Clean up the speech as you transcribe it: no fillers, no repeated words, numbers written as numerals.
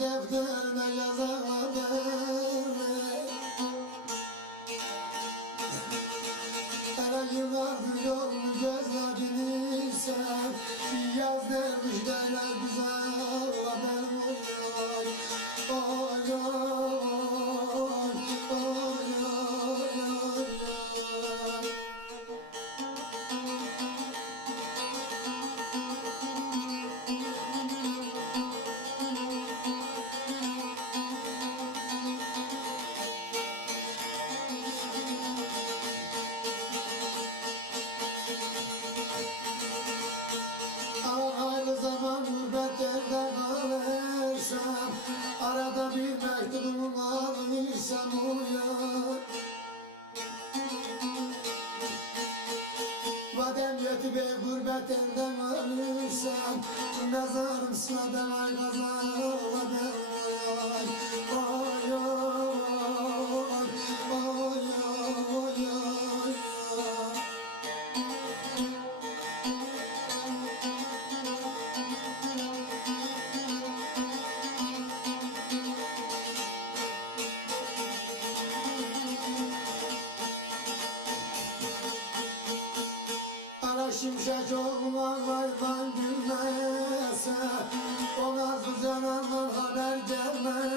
defterine yazardım. Hele yıllardır yolunu gözledin sen. Yaz demiş derler güzel benim oy. Oy oy oy oy oy. Aynı zaman gurbet yerde kalırsam, arada bir mektubumu alırsam uyan. Vadem yetip gurbet elden alırsam, nazarım sınadan ay kazanmadan ay. Oy oy oy oy oy. Kara şimşek olmalardan gülmese, o nazlı canandan haber gelmez.